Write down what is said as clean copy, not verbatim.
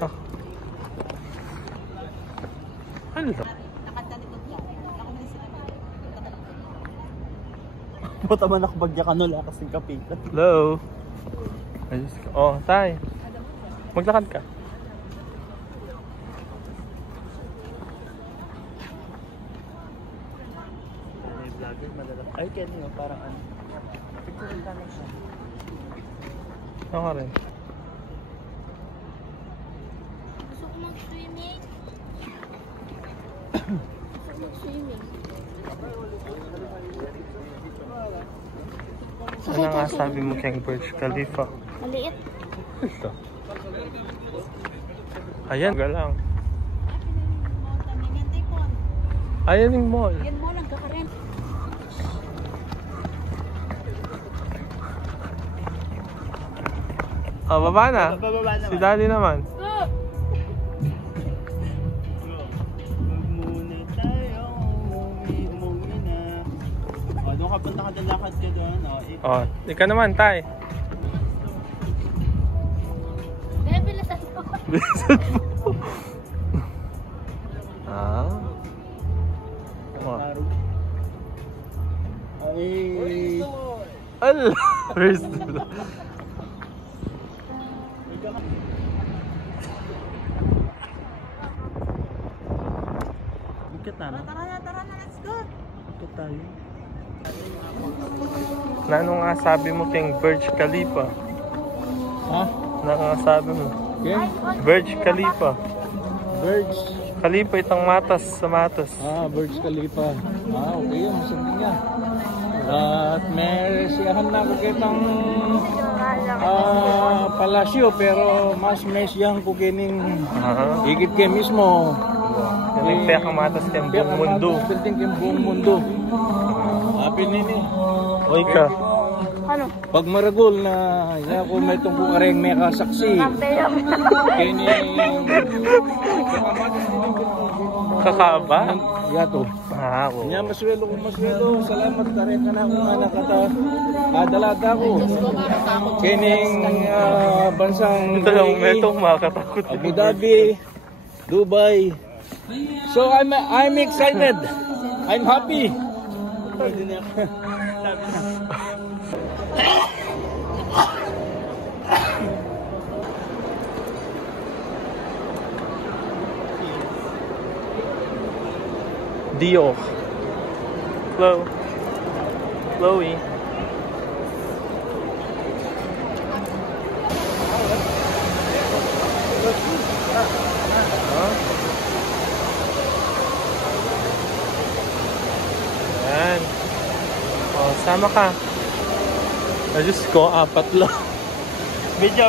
Ah. Hello. Nakatalikod ka. Ako na sila na. Puta man ako bagya ka nula kasing kapitan. Hello. Ayos ka. Oh, tay. Maglakad ka. May vlogger madala. Ay, Kenny, parang ano. Picture ka na siya. Ako rin. Gusto ko mag-swimming. Gusto ko mag-swimming. Ano nga sabi mo kay Burj Khalifa? Maliit. Ito. Ayan, galang. Ayan yung mall. Yan mo lang kakarin. Oh, baba na. Bababa naman. Si Daddy naman. Muna tayo, umuwi na. O, doon ka punta ka, dalakad ka doon. Oh, ikaw naman, tay. Kaya bilisan mo. Ah. Oh. Ay. Allah. Where's the... Bukit na, no? Tara na, let's go. Bukit tayo. Na ano nga sabi mo kay Burj Khalifa? Ha? Na nga sabi mo? Okay. Burj Khalifa. Birds. Khalifa itang matas sa matas. Burj Khalifa. Okay yun. Sabi niya. At may siyahan na ako kitang palasyo pero mas may siyahan ko kining higit kayo mismo. Yung peka matas kayong buong mundo. Building kayong buong mundo. Happy nini. Oy ka. Ano? Pag maragol na yan ako may tungkong areng may kasaksi. Kini Kakaba? yato. Oo. Nya maswelo ko maswelo. Salamat ka rin ka na kung anak kata. Adalada ko. Kining bansang Ito lang, metong makakatakot. Abu Dhabi, Dubai. So I'm excited. I'm happy. Dio. Hello. Chloe. Ayan. Oh, sama ka. Diyos ko, 4 lang. Video.